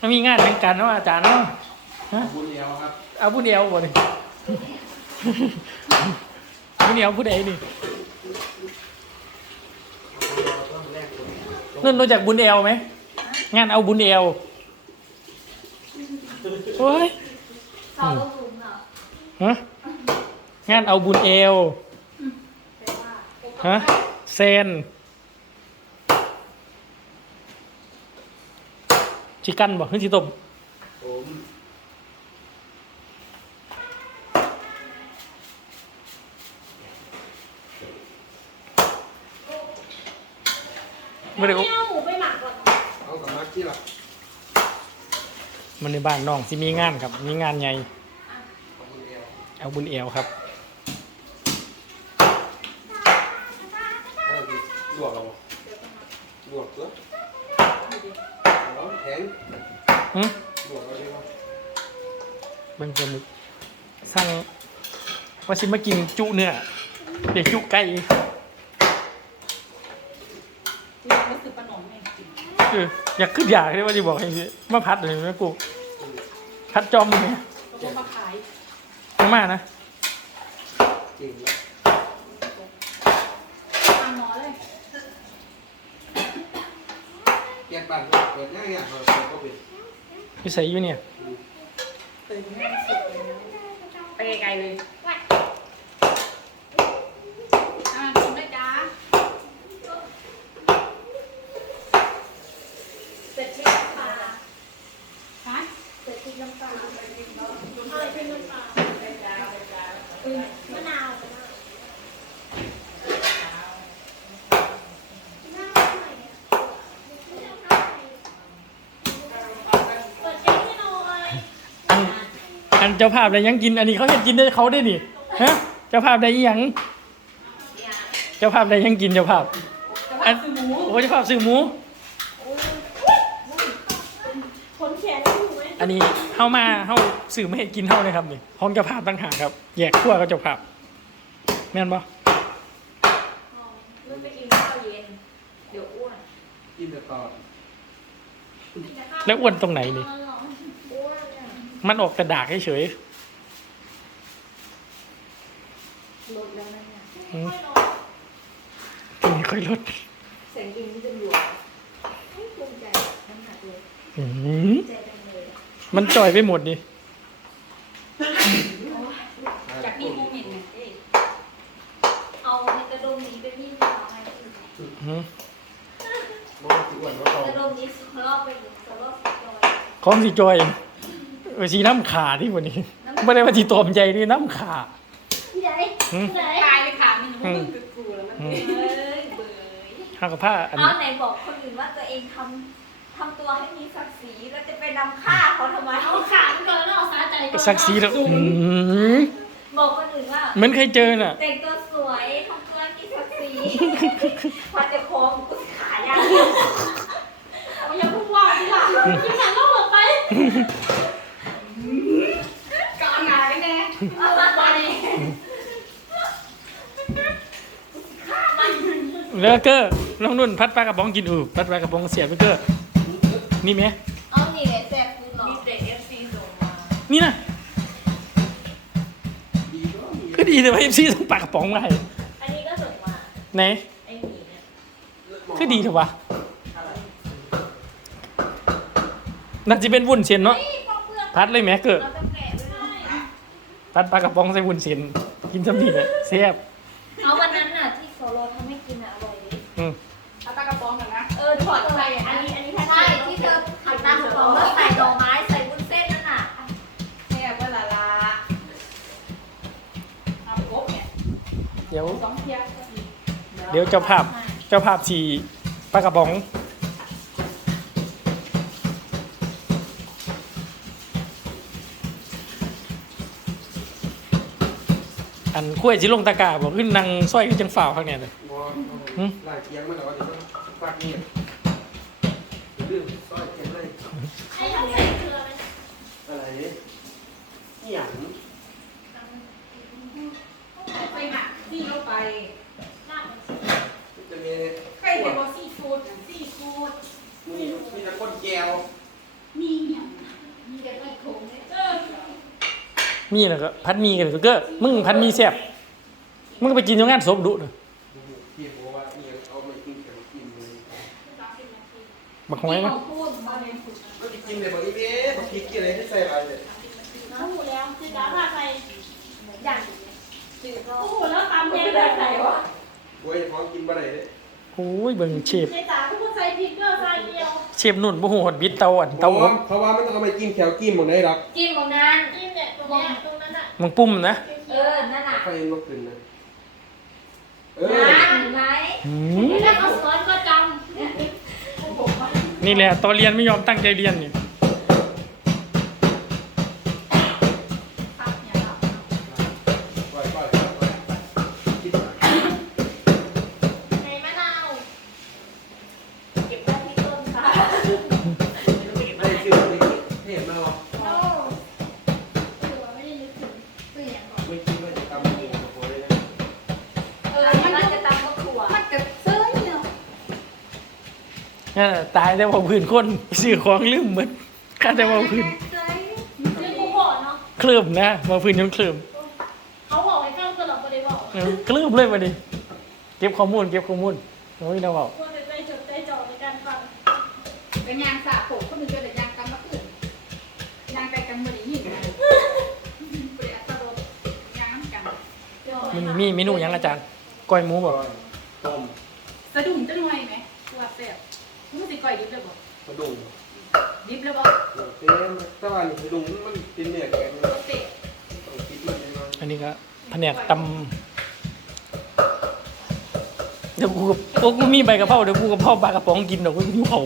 มันมีงานเป็นกันเนาะอาจารย์เนาะฮะบุญเดียวครับเอาผู้เดียวบ่นี่ผู้เดียวผู้ใดนี่นั่นรู้จักบุญเอวไหมงานเอาบุญเอวโอ้ยเขาก็สูงเหรอฮะงานเอาบุญเอวแปลว่าฮะเซน ชิกันบ่ขึ้นชิต้มผมไม่ได้ไม่เอาหมูไปหมักก่อนเอาสมัครที่หลักมันในบ้านน้องสิมีงานครับ มีงานใหญ่ของบุญเดียวเอาบุญเอวครับ เอาดิลวกเอาบ่ลวกตัวร้อน แข็งหึลวกเอาดีกว่าเบิ่งปลาหมึกสั่งว่าสิมากินจุเนื้อเดี๋ยวจุไก่เราก็คือขนมเองกินเอออยากขึ้นอยากเลยว่าจะบอกให้สิมาพัดเลยแม่กูพัดจอมเนี่ยเราก็มาขาย มามานะ จริงแล้ว ตามหมอเลย เปลี่ยนปั่นเปิดง่ายๆเปิดก็เป็นพิสัยอยู่เนี่ยตื่นง่ายสุดเลยนะไปไกลๆเลยอ่าคุณได้จ้า เสร็จที่น้ำปลา ฮะ เสร็จที่น้ำปลาอะไรที่น้ำปลา ได้จ้าได้จ้า อืมมะนาวมะนาวเปิดแก๊สให้หน่อย อัน อันเจ้าภาพอะไรยังกิน อันนี้เขาเห็นกินได้เขาได้นี่ฮะเจ้าภาพได้อีหยังเจ้าภาพได้ยังกินเจ้าภาพอันโอ้เจ้าภาพซื้อหมูขนแขนได้ถูกไหมอันนี้เข้ามาเข้าสื่อไม่ให้กินเท่าเลยครับนี่ห้องเจ้าภาพตั้งหากครับแยกขั้วกับเจ้าภาพแม่นปะลูกไปกินข้าวเย็นเดี๋ยวอ้วนกินแต่ตอนแล้วอ้วนตรงไหนนี่อ้วนอะ มันออกแต่ดากเฉยลดแล้วนะเนี่ยๆอืมไม่ค่อยลดแสงกินที่จะบวกไม่ภูมิใจน้ำหนักเลยอืมใจจังเลยอะมันจ่อยไปหมดดิจากนี่มูมินเนี่ยเอ้ยเอาในกระดมนี้ไปวิ่งมาให้ดูหน่อยอืมมองสิอ้วนว่าโตกระดมนี้สรอบไปหนึ่งสรอบสิบร้อยของสีจอยเออสีน้ำขาที่วันนี้ไม่ได้ว่าสีตอมใจนี่น้ำขาที่ไหนหืมที่ไหนตายไปขาหนึ่งมันมึงคือกูแล้วมันอืมเอ้ยเบื่อห้ากับผ้าอันเอานี้ไหนบอกคนอื่นว่าตัวเองทำทำตัวให้มีศักดิ์ศรีแล้วจะไปนำฆ่าเขาทำไมเอาขาไปก่อนแล้วเอาสาใจก่อนสักสีแล้วอืมบอกคนอื่นว่าเหมือนเคยเจอน่ะแต่งตัวสวยทำตัวให้มีศักดิ์ศรีพอจะโค้งกูขายาวเอาอย่าพูดว่าทีหลังยังหนังก็หมดไป ก็เอางาน กันแน่มาดิแล้วก็น้องนุ่นพัดปลากระป๋องกินอือพัดปลากระป๋องเสียไปเกอร์นี่ไหมเอานี่แหละแจกคูณหรอมีเด็กเอฟซีส่งมานี่นะดีก็มีก็ดีแต่ว่าเอฟซีต้องปลากระป๋องมาให้อันนี้ก็ส่งมาไหนไอ้หมีเนี่ยคือดีเถอะวะน่าจะเป็นวุ้นเส้นเนาะเฮ้ยปอกเปลือกพัดเลยแม่เกิดเราต้องแกะด้วยนะ พัดปลากระป๋องใส่วุ้นเส้นกินสำนีเลยแซ่บเอาวันนั้นน่ะที่โซโลทำให้กินอะอร่อยดีอืมเอาตากระป๋องกันนะเออถอดอะไรอะอันนี้อันนี้ใช่ที่เธอขัดตามกระป๋องแล้วใส่ดอกไม้ใส่วุ้นเส้นนั่นน่ะแค่เวลาลาเอาครบเนี่ยเดี๋ยว สองเที่ยวก็ดี เดี๋ยวเจ้าภาพเจ้าภาพสีปลากระป๋อง อันขั้วจิลงตะกาบอกขึ้นนางสร้อยก็จังฝ่าวข้างเนี่ยเลยหึ่งอมีะไรเหยียัไปหมักที่เราไปจะมีใครเห็นว่าซีฟู้ซีฟู้มีมีแต่คนแก้วมีเอย่ยงมีแต่ไม่คงเลย วก็พัดมีกันก็มึงพัดมีแซ่บมึงก็ไปกินอยู่งานศพดุเด้อพี่บอกว่าเนี่ยเอามากินกับกินเลยบักหอยนะของพูดมาเลยมันจะกินเลยบอกอีเอ๊ะบอกพริกกี่อะไรให้ใส่อะไรเนี่ยน้ำหูแล้วจืดจ้าผ่าใส่อย่างจืดก็โอ้โหแล้วตำแห้งแบบไหนวะโว้ยพร้อมกินบ่ได้เลยโอ้ยเบิ่งเชฟในจ๋าทุกคนใส่พริกเกลือใส่เดียวเชฟนุ่นบ่ฮู้ฮอดบิดเตาอันเตาอบเพราะว่ามันต้องเอามากินแถวกินหมดได้หรอกจิ้มของนั้นกิน เนี่ยตรงเนี้ยตรงนั้นอะมึงปุ้มนะเออ นั่นน่ะไฟมันขึ้นนะเออนั่นไหมหืมแล้วเขาสอนก็จนี่แหละตอนเรียนไม่ยอมตั้งใจเรียนนี่ นั่นน่ะตายแต่ว่าพื้นคนซื้อของลืมหมดค่าแต่ว่าพื้นเรื่องกูบอกเนาะ เคลืบนะว่าพื้นจนเคลือบเขาบอกให้ฟังตลอดก็เลยบอกเออเคลือบเลยมาดิเก็บข้อมูลเก็บข้อมูลโอ้ยเราบอกควรจะใจจดใจจ่อในการฟังเป็นยางสระผมคนหนึ่งจอแต่ยางกำมะอื่นยางไปกันบริหินนะบริอัตโรยางน้ำกันจ่อมันมีเมนูหยังอาจารย์ก้อยหมูบอกต้มสะดุ้งจะหน่อยไหมตัวแซ่บ มึงสิก่อยดิบเลยบ่กระดูกดิบเลยบ่เต็มตะวันกระดูกมันเป็นเนื้อแกงตัวเตะต้องคิดมันยังไงอันนี้ก็แผนกตำเดี๋ยวกูกับโอ้กูมีใบกะเพราเดี๋ยวกูกับพ่อปลากระป๋องกินเดี๋ยวกูหิวเขาว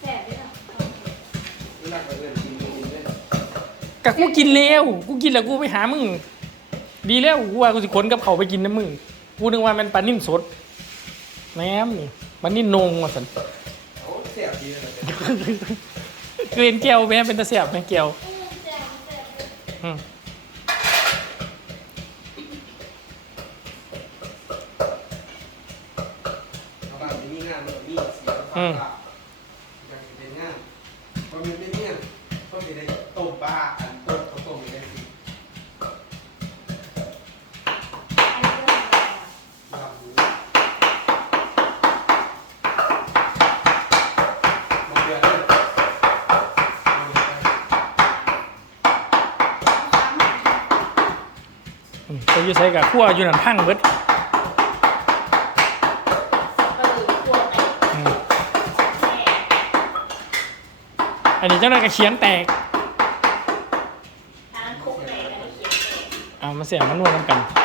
แสบด้วยเนาะไม่น่าจะเล่นกินกินได้กะกูกินแล้วกูกินแล้วกูไปหามึงดีแล้วกูว่ากูสิขนกับเขาวไปกินนะมึงกูนึกว่ามันปลานิ่มสดแหม่มนี่ ปลานิ่มนงว่าสันโอ้เสียบดีเลยเกลียนแก้วแม่เป็นตะเสียบแม่แก้วอืมแจ่มแจ่มอืม อืมไปอยู่ใส่กับขั้วอยู่นั่นพังเบิดกระดูกกลัวไหมอืมอันนี้เจ้าหน้าก็เขียงแตกอันนั้นคุกแตกอันนี้เขียนแตกเอามาเสียมันนวดกันเ